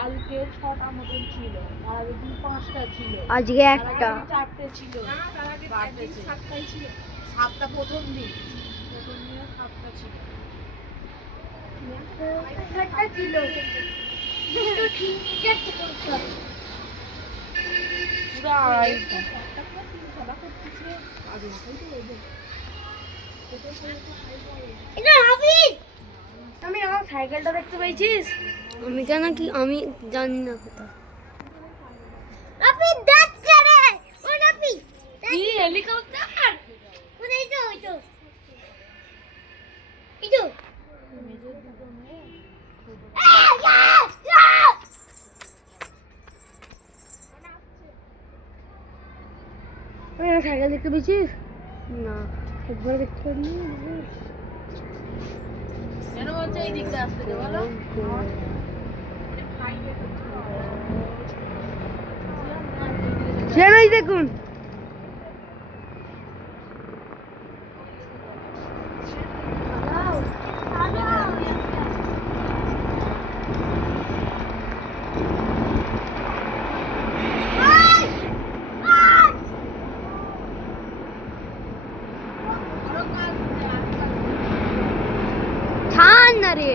কালকে 6টা মতন ছিল, আর 5টা ছিল, আজকে একটা 4টে ছিল, 7টাই ছিল। 7টা প্রথম দিন 7টা ছিল। আমি আমার সাইকেলটা দেখতে পেয়েছিস? আমি কেন কি আমি জানি না কোথায়। আপনি দেখছে রে ওই নাপি কি হেলিকপ্টার কোথায় তো ওই তো এই তো মেজর দুটো মেয়ে আমার সাইকেল দেখতে পেয়েছিস? না একবার দেখতে পারিনি। কেন বলছে এই দিকটা আসতে দে বলো? সেটাই দেখুন। ছাড় না রে।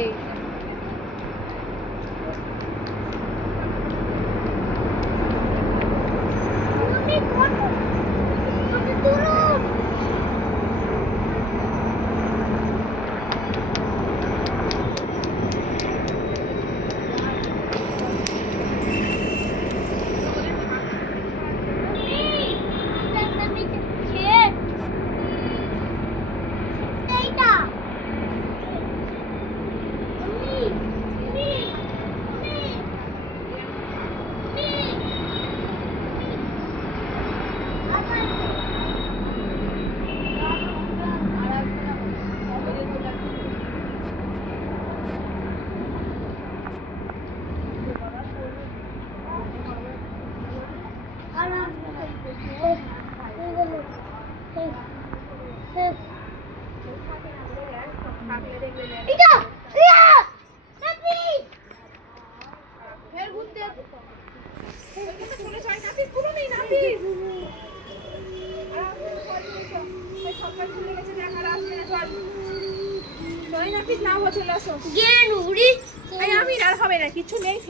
না চলে আসো। আমি আর হবে না, কিছু নেই।